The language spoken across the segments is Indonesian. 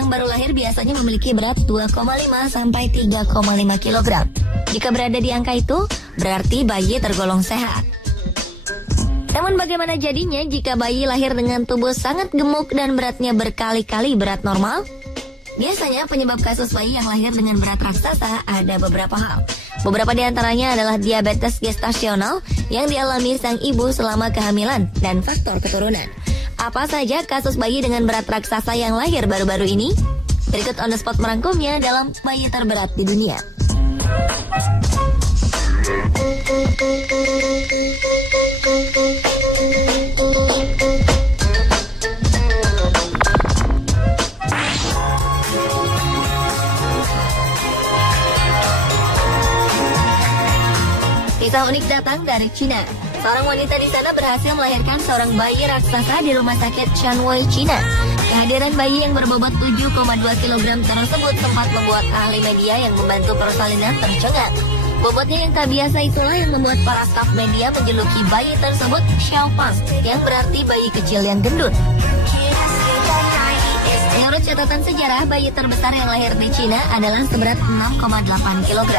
yang baru lahir biasanya memiliki berat 2,5 sampai 3,5 kg. Jika berada di angka itu, berarti bayi tergolong sehat. Namun bagaimana jadinya jika bayi lahir dengan tubuh sangat gemuk dan beratnya berkali-kali berat normal? Biasanya penyebab kasus bayi yang lahir dengan berat raksasa ada beberapa hal. Beberapa di antaranya adalah diabetes gestasional yang dialami sang ibu selama kehamilan dan faktor keturunan. Apa saja kasus bayi dengan berat raksasa yang lahir baru-baru ini? Berikut on the spot merangkumnya dalam bayi terberat di dunia. Kisah unik datang dari Cina. Seorang wanita di sana berhasil melahirkan seorang bayi raksasa di rumah sakit Shanwei, Cina. Kehadiran bayi yang berbobot 7,2 kg tersebut sempat membuat ahli media yang membantu persalinan tercengang. Bobotnya yang tak biasa itulah yang membuat para staf media menjuluki bayi tersebut Xiaopang, yang berarti bayi kecil yang gendut. Menurut catatan sejarah, bayi terbesar yang lahir di Cina adalah seberat 6,8 kg.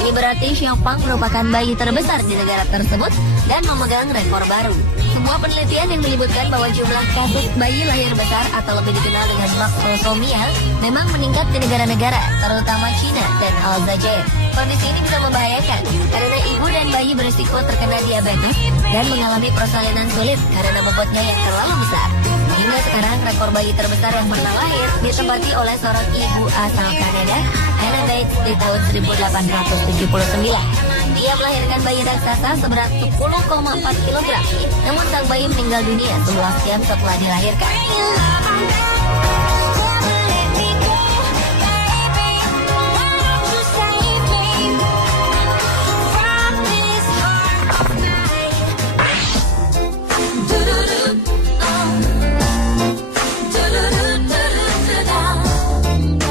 Ini berarti Xiaopang merupakan bayi terbesar di negara tersebut dan memegang rekor baru. Sebuah penelitian yang menyebutkan bahwa jumlah kasus bayi lahir besar atau lebih dikenal dengan makrosomia memang meningkat di negara-negara, terutama Cina dan Aljazair. Kondisi ini bisa membahayakan karena ibu dan bayi berisiko terkena diabetes dan mengalami persalinan sulit karena bobotnya yang terlalu besar. Hingga sekarang rekor bayi terbesar yang pernah lahir ditempati oleh seorang ibu asal Kanada, Hannah Bates, di tahun 1879. Dia melahirkan bayi raksasa seberat 10,4 kg. Namun sang bayi meninggal dunia 11 jam setelah dilahirkan.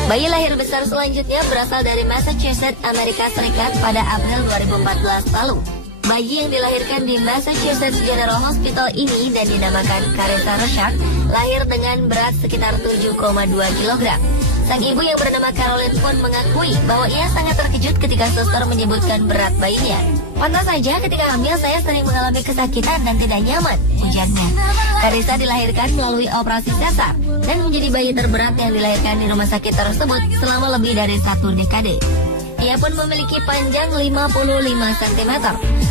Bayi lahir besar selanjutnya berasal dari Massachusetts, Amerika Serikat pada April 2014 lalu. Bayi yang dilahirkan di Massachusetts General Hospital ini dan dinamakan Carissa Richard lahir dengan berat sekitar 7,2 kg. Sang ibu yang bernama Caroline pun mengakui bahwa ia sangat terkejut ketika suster menyebutkan berat bayinya. Pantas saja ketika hamil saya sering mengalami kesakitan dan tidak nyaman, ujarnya. Carissa dilahirkan melalui operasi sesar dan menjadi bayi terberat yang dilahirkan di rumah sakit tersebut selama lebih dari 1 dekade. Ia pun memiliki panjang 55 cm.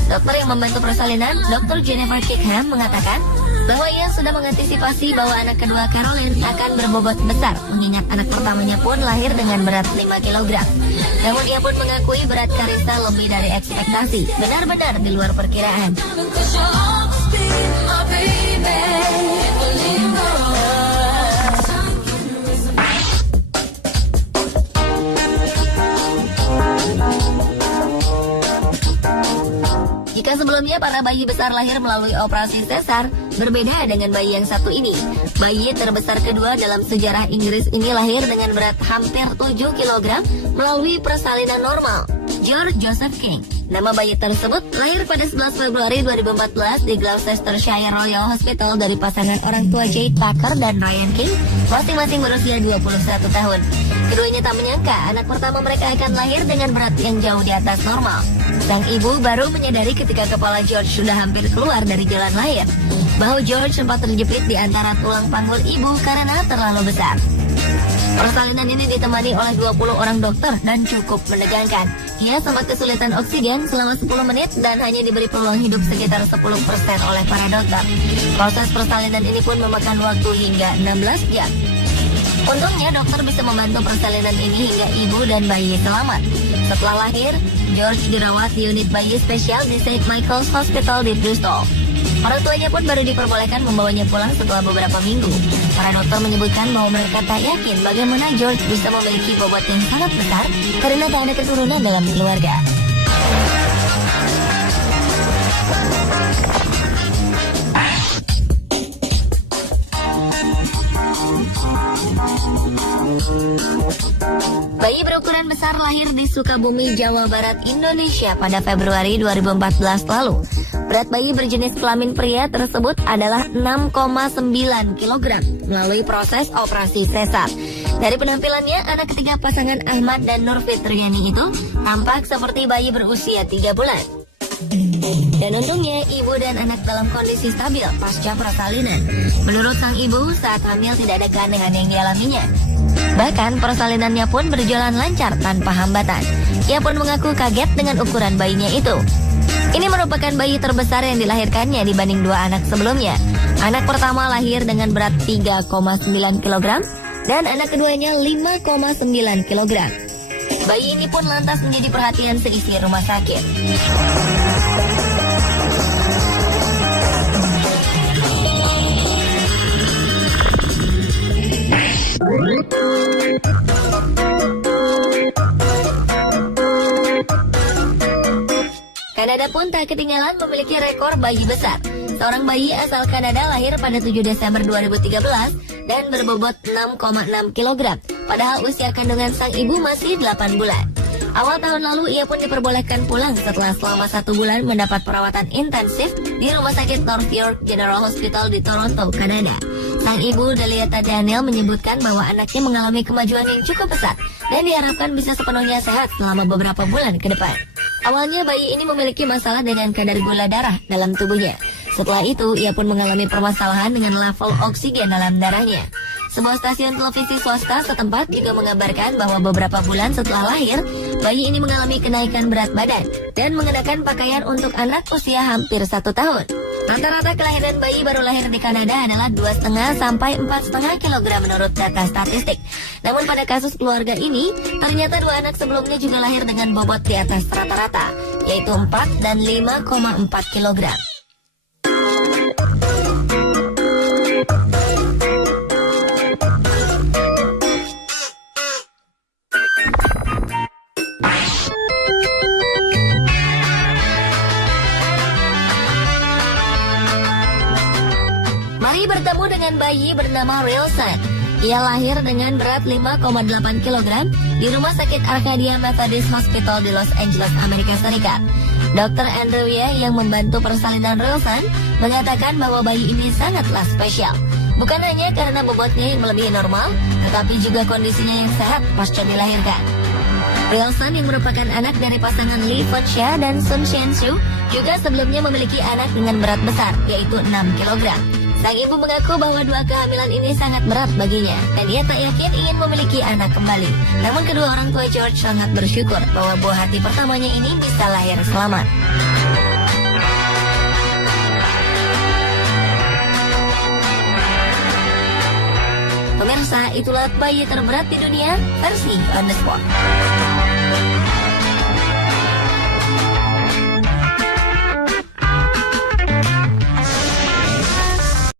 Dokter yang membantu persalinan, Dr. Jennifer Kickham, mengatakan bahwa ia sudah mengantisipasi bahwa anak kedua Caroline akan berbobot besar, mengingat anak pertamanya pun lahir dengan berat 5 kg. Namun ia pun mengakui berat Carissa lebih dari ekspektasi, benar-benar di luar perkiraan. Jika sebelumnya para bayi besar lahir melalui operasi sesar, berbeda dengan bayi yang satu ini. Bayi terbesar kedua dalam sejarah Inggris ini lahir dengan berat hampir 7 kg melalui persalinan normal. George Joseph King. Nama bayi tersebut lahir pada 11 Februari 2014 di Gloucestershire Royal Hospital dari pasangan orang tua Jade Tucker dan Ryan King, masing-masing berusia 21 tahun. Keduanya tak menyangka anak pertama mereka akan lahir dengan berat yang jauh di atas normal. Sang ibu baru menyadari ketika kepala George sudah hampir keluar dari jalan lahir, bahwa George sempat terjepit di antara tulang panggul ibu karena terlalu besar. Persalinan ini ditemani oleh 20 orang dokter dan cukup menegangkan. Ia sempat kesulitan oksigen selama 10 menit dan hanya diberi peluang hidup sekitar 10% oleh para dokter. Proses persalinan ini pun memakan waktu hingga 16 jam. Untungnya dokter bisa membantu persalinan ini hingga ibu dan bayi selamat. Setelah lahir, George dirawat di unit bayi spesial di St. Michael's Hospital di Bristol. Orang tuanya pun baru diperbolehkan membawanya pulang setelah beberapa minggu. Para dokter menyebutkan bahwa mereka tak yakin bagaimana George bisa memiliki bobot yang sangat besar karena tak ada keturunan dalam keluarga. Bayi berukuran besar lahir di Sukabumi, Jawa Barat, Indonesia pada Februari 2014 lalu. Berat bayi berjenis kelamin pria tersebut adalah 6,9 kg melalui proses operasi sesar. Dari penampilannya, anak ketiga pasangan Ahmad dan Nur Fitriani itu tampak seperti bayi berusia 3 bulan. Dan untungnya, ibu dan anak dalam kondisi stabil pasca persalinan. Menurut sang ibu, saat hamil tidak ada keanehan yang dialaminya. Bahkan persalinannya pun berjalan lancar tanpa hambatan. Ia pun mengaku kaget dengan ukuran bayinya itu. Ini merupakan bayi terbesar yang dilahirkannya dibanding 2 anak sebelumnya. Anak pertama lahir dengan berat 3,9 kg dan anak keduanya 5,9 kg. Bayi ini pun lantas menjadi perhatian seisi rumah sakit. Kanada pun tak ketinggalan memiliki rekor bayi besar. Seorang bayi asal Kanada lahir pada 7 Desember 2013 dan berbobot 6,6 kg, padahal usia kandungan sang ibu masih 8 bulan. Awal tahun lalu ia pun diperbolehkan pulang setelah selama 1 bulan mendapat perawatan intensif di Rumah Sakit North York General Hospital di Toronto, Kanada. Sang ibu Delieta Daniel menyebutkan bahwa anaknya mengalami kemajuan yang cukup pesat dan diharapkan bisa sepenuhnya sehat selama beberapa bulan ke depan. Awalnya bayi ini memiliki masalah dengan kadar gula darah dalam tubuhnya. Setelah itu, ia pun mengalami permasalahan dengan level oksigen dalam darahnya. Sebuah stasiun televisi swasta setempat juga mengabarkan bahwa beberapa bulan setelah lahir, bayi ini mengalami kenaikan berat badan dan mengenakan pakaian untuk anak usia hampir 1 tahun. Rata-rata kelahiran bayi baru lahir di Kanada adalah 2,5 sampai 4,5 kg menurut data statistik. Namun pada kasus keluarga ini, ternyata 2 anak sebelumnya juga lahir dengan bobot di atas rata-rata, yaitu 4 dan 5,4 kg. Mari bertemu dengan bayi bernama Rilson. Ia lahir dengan berat 5,8 kg di Rumah Sakit Arcadia Methodist Hospital di Los Angeles, Amerika Serikat. Dr. Andrew Ye yang membantu persalinan Rilson mengatakan bahwa bayi ini sangatlah spesial. Bukan hanya karena bobotnya yang melebihi normal, tetapi juga kondisinya yang sehat pasca dilahirkan. Rilson yang merupakan anak dari pasangan Lee Fun-Chia dan Sun Shen-Shu juga sebelumnya memiliki anak dengan berat besar, yaitu 6 kg. Sang ibu mengaku bahwa 2 kehamilan ini sangat berat baginya dan ia tak yakin ingin memiliki anak kembali. Namun kedua orang tua George sangat bersyukur bahwa buah hati pertamanya ini bisa lahir selamat. Pemirsa, itulah bayi terberat di dunia versi On The Spot.